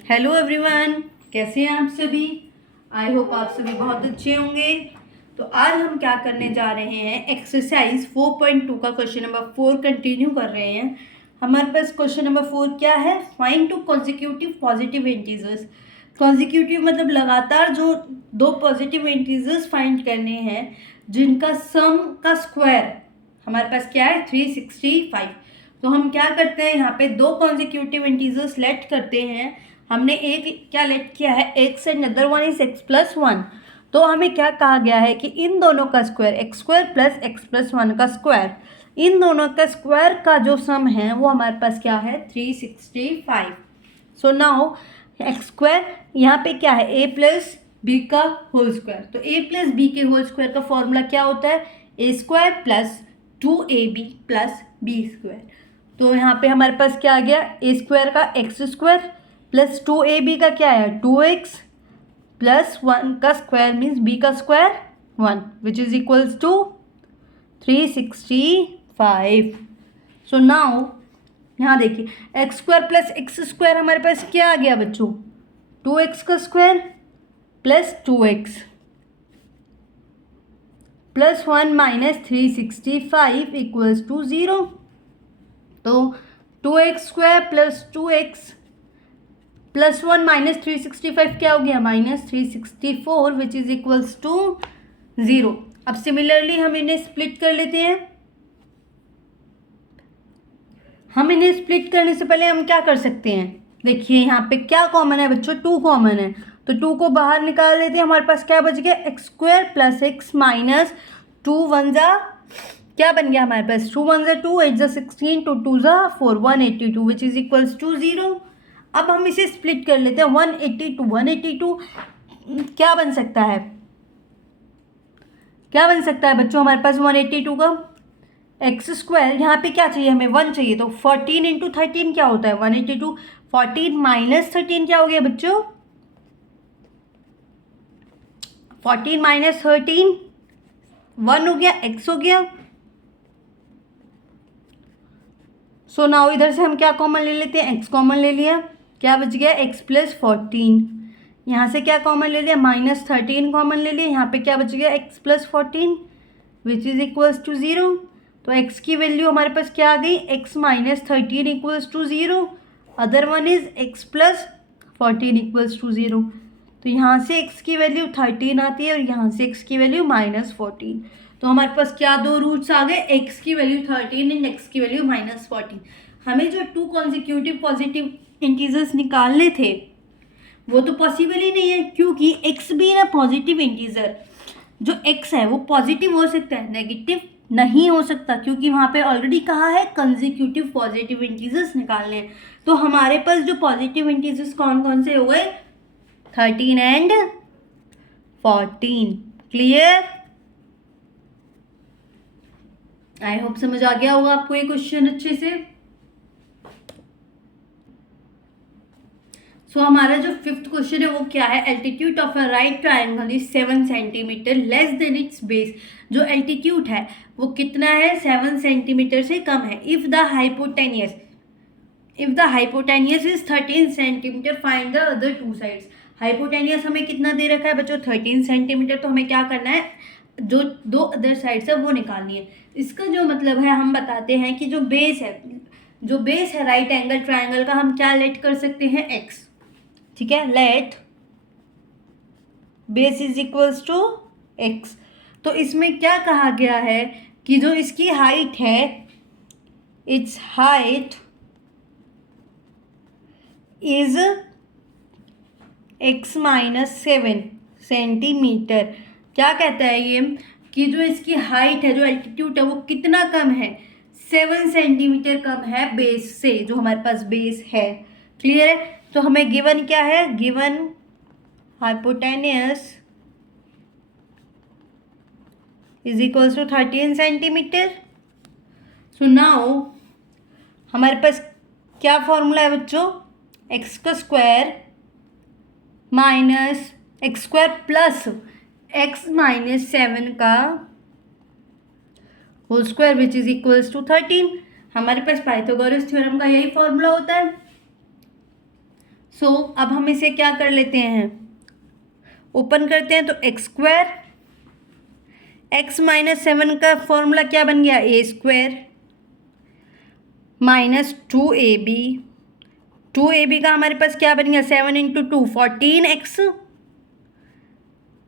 Hello everyone, कैसे हैं आप सभी। आई होप आप सभी बहुत अच्छे होंगे। तो आज हम क्या करने जा रहे हैं, एक्सरसाइज 4.2 का क्वेश्चन नंबर 4 कंटिन्यू कर रहे हैं। हमारे पास क्वेश्चन नंबर 4 क्या है, find two consecutive positive integers. Consecutive मतलब लगातार जो दो पॉजिटिव इंटीजर्स फाइंड करने हैं जिनका सम का स्क्वायर हमारे पास क्या है 365। तो हम क्या करते हैं, यहाँ पे दो कॉन्जिक्यूटिव इंटीजर्स लेट करते हैं। हमने एक क्या लेट किया है, x and other one is x plus one. तो हमें क्या कहा गया है कि इन दोनों का square x square plus x plus one का स्क्वायर, इन दोनों का स्क्वायर का जो सम है वो हमारे पास क्या है 365। सो नाउ एक्स स्क्वायर यहाँ पे क्या है ए प्लस बी का होल स्क्वायर। तो ए प्लस बी के होल स्क्वायर का फॉर्मूला क्या होता है, A square plus 2ab plus B square. तो यहाँ पे हमारे पास क्या आ गया, ए स्क्वायर का एक्स स्क्वायर प्लस 2ab का क्या है 2x प्लस 1 का स्क्वायर मीन्स b का square 1 which is equals to 365। So now यहाँ देखिए X square plus x square हमारे पास क्या आ गया बच्चों, 2x का square plus 2x plus 1 minus 365 equals to 0। तो 2x square plus 2x plus 1 minus 365 क्या हो गया -364 विच इज इक्वल्स टू 0। अब सिमिलरली हम इन्हें स्प्लिट कर लेते हैं। हम इन्हें स्प्लिट करने से पहले हम क्या कर सकते हैं, देखिए यहाँ पे क्या कॉमन है बच्चों, 2 कॉमन है। तो 2 को बाहर निकाल लेते हैं, हमारे पास क्या बच गया x square plus x minus 2 1 जा क्या बन गया हमारे पास 2 1 जा 2 8 जा 16 2 2 जा 4 182 विच इज इक्वल्स टू 0। अब हम इसे स्प्लिट कर लेते हैं 182 क्या बन सकता है, क्या बन सकता है बच्चों हमारे पास 182 का एक्स स्क्वायर, यहाँ पे क्या चाहिए हमें 1 चाहिए। तो 14 इंटू 13 क्या होता है 182, 14 माइनस 13 क्या हो गया बच्चों 14 माइनस 13 1 हो गया, एक्स हो गया। सो नाउ इधर से हम क्या कॉमन ले लेते हैं, एक्स कॉमन ले लिया, क्या बच गया एक्स प्लस 14। यहाँ से क्या कॉमन ले लिया -13 कॉमन ले लिया, यहाँ पे क्या बच गया x plus 14 which is equals to 0। तो x की वैल्यू हमारे पास क्या आ गई x minus 13 equals to 0, other one is x plus 14 equals to 0। तो यहाँ से x की वैल्यू 13 आती है और यहाँ से x की वैल्यू -14। तो हमारे पास क्या दो रूट्स आ गए, x की वैल्यू 13 एंड x की वैल्यू -14। हमें जो 2 कॉन्जिक्यूटिव पॉजिटिव इंटीजर्स निकालने थे वो तो पॉसिबल ही नहीं है, क्योंकि x भी ना पॉजिटिव इंटीजर, जो x है वो पॉजिटिव हो सकता है नेगेटिव नहीं हो सकता, क्योंकि वहाँ पे ऑलरेडी कहा है कंसेक्यूटिव पॉजिटिव इंटीजर्स निकालने हैं। तो हमारे पास जो पॉजिटिव इंटीजर्स कौन कौन से हो गए 13 एंड 14। क्लियर, आई होप समझ आ गया होगा आपको ये क्वेश्चन अच्छे से। सो हमारा जो 5th क्वेश्चन है वो क्या है, altitude of a right triangle is 7 centimetre less than it's base. जो एल्टीट्यूड है वो कितना है 7 सेंटीमीटर से कम है। If the hypotenuse is 13 centimetre find the other two sides. Hypotenuse हमें कितना दे रखा है बच्चों 13 सेंटीमीटर, तो हमें क्या करना है जो दो अदर साइड्स है वो निकालनी है। इसका जो मतलब है हम बताते हैं कि जो बेस है राइट एंगल ट्रायंगल का, हम क्या लेट कर सकते हैं x, ठीक है, let base is equals to x। तो इसमें क्या कहा गया है कि जो इसकी हाइट है it's height is x minus 7 centimetre. क्या कहता है ये कि जो इसकी हाइट है, जो एल्टीट्यूड है वो कितना कम है 7 सेंटीमीटर कम है बेस से, जो हमारे पास बेस है। क्लियर है, तो हमें गिवन क्या है, given hypotenuse is equals to 13 centimetre. So now हमारे पास क्या फॉर्मूला है बच्चों, एक्स का square minus x square plus x minus 7 का whole square which is equals to 13। हमारे पास पाइथागोरस थ्योरम का यही फॉर्मूला होता है। सो अब हम इसे क्या कर लेते हैं, ओपन करते हैं। तो एक्स स्क्वायर, एक्स माइनस 7 का फॉर्मूला क्या बन गया, A square minus 2ab, 2ab का हमारे पास क्या बन गया, 7 इंटू 2 14x,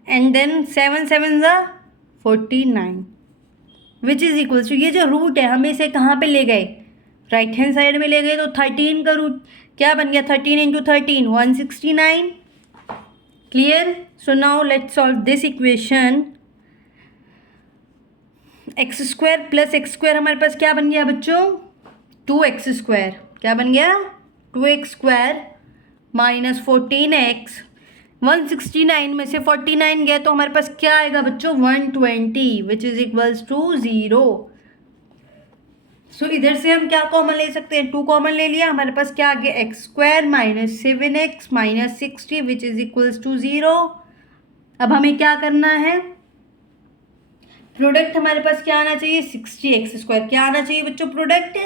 एंड देन 7 7 ज़ा 49, विच इज़ इक्वल्स टू, ये जो रूट है हमें इसे कहाँ पे ले गए, राइट हैंड साइड में ले गए। तो 13 का रूट क्या बन गया, 13 into 13 169। Clear. So now let's solve this equation. X square plus x square हमारे पास क्या बन गया बच्चों, 2x स्क्वायर, क्या बन गया 2x स्क्वायर माइनस 14x, 169 में से 49 गया तो हमारे पास क्या आएगा बच्चों, 120, विच इज इक्वल्स टू 0। सो इधर से हम क्या कॉमन ले सकते हैं, 2 कॉमन ले लिया, हमारे पास क्या आ गया, x square minus 7x minus 60 which is equals to 0। अब हमें क्या करना है, प्रोडक्ट हमारे पास क्या आना चाहिए, 60x स्क्वायर, क्या आना चाहिए बच्चों, प्रोडक्ट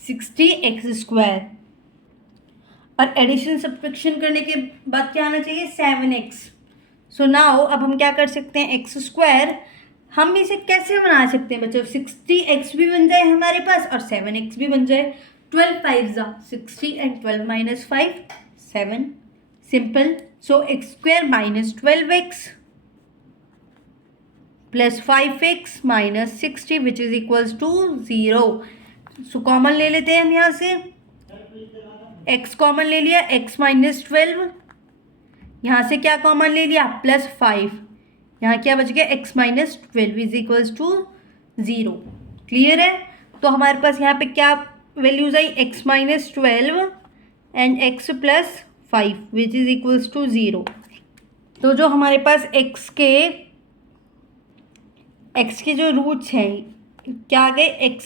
60x स्क्वायर, और एडिशन सब्ट्रैक्शन करने के बाद क्या आना चाहिए, 7x। सो नाउ अब हम क्या कर सकते हैं, एक्स स्क्वायर हम इसे कैसे बना सकते हैं बच्चों, 60x भी बन जाए हमारे पास और 7x भी बन जाए, 12 5 ज़ा 60 and 12 minus 5 7, simple. So x square minus 12x plus 5x minus 60 which is equals to 0। So common ले लेते हैं हम यहाँ से, x कॉमन ले लिया, x माइनस 12, यहाँ से क्या कॉमन ले लिया, प्लस 5, यहाँ क्या बच गया, x minus 12 is equals to 0। Clear है। तो हमारे पास यहाँ पे क्या वैल्यूज आई, x minus 12 and x plus 5 which is equals to 0। तो जो हमारे पास x के जो रूट्स हैं क्या आ गए, x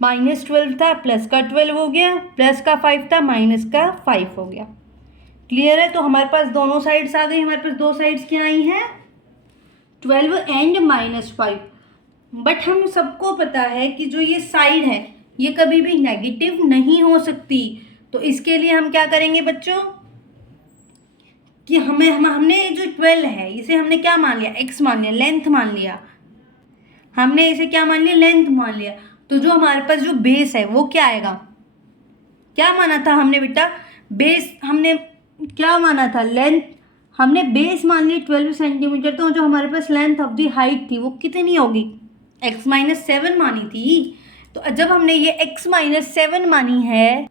माइनस 12 था, प्लस का 12 हो गया, प्लस का 5 था, माइनस का 5 हो गया। क्लियर है। तो हमारे पास दोनों साइड्स आ गई, हमारे पास दो साइड्स क्या आई हैं, 12 एंड माइनस 5। बट हम सबको पता है कि जो ये साइड है ये कभी भी नेगेटिव नहीं हो सकती। तो इसके लिए हम क्या करेंगे बच्चों, कि हमने जो 12 है इसे हमने क्या मान लिया, x मान लिया, लेंथ मान लिया, हमने इसे क्या मान लिया, लेंथ मान लिया। तो जो हमारे पास जो बेस है वो क्या आएगा, क्या माना था हमने बेटा, बेस हमने क्या माना था, लेंथ हमने बेस मान ली 12 सेंटीमीटर। तो जो हमारे पास लेंथ ऑफ दी हाइट थी वो कितनी होगी, x माइनस 7 मानी थी। तो जब हमने ये x माइनस 7 मानी है,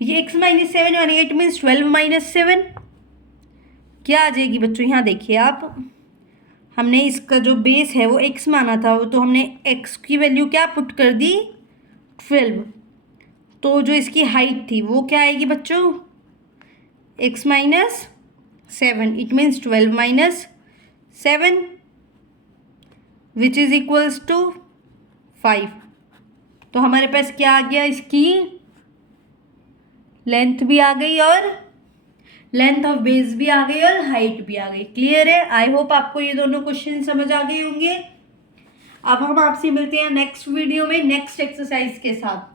ये x माइनस 7 मानी है, इट मीन्स 12 माइनस 7 क्या आ जाएगी बच्चों, यहाँ देखिए आप, हमने इसका जो बेस है वो x माना था, तो हमने x की वैल्यू क्या पुट कर दी, 12। तो जो इसकी हाइट थी वो क्या आएगी बच्चों, x minus 7, it means 12 minus 7 which is equals to 5। तो हमारे पास क्या आ गया, इसकी लेंथ भी आ गई और लेंथ ऑफ बेस भी आ गई और हाइट भी आ गई। क्लियर है। आई होप आपको ये दोनों क्वेश्चन समझ आ गए होंगे। अब हम आपसे मिलते हैं नेक्स्ट वीडियो में नेक्स्ट एक्सरसाइज के साथ।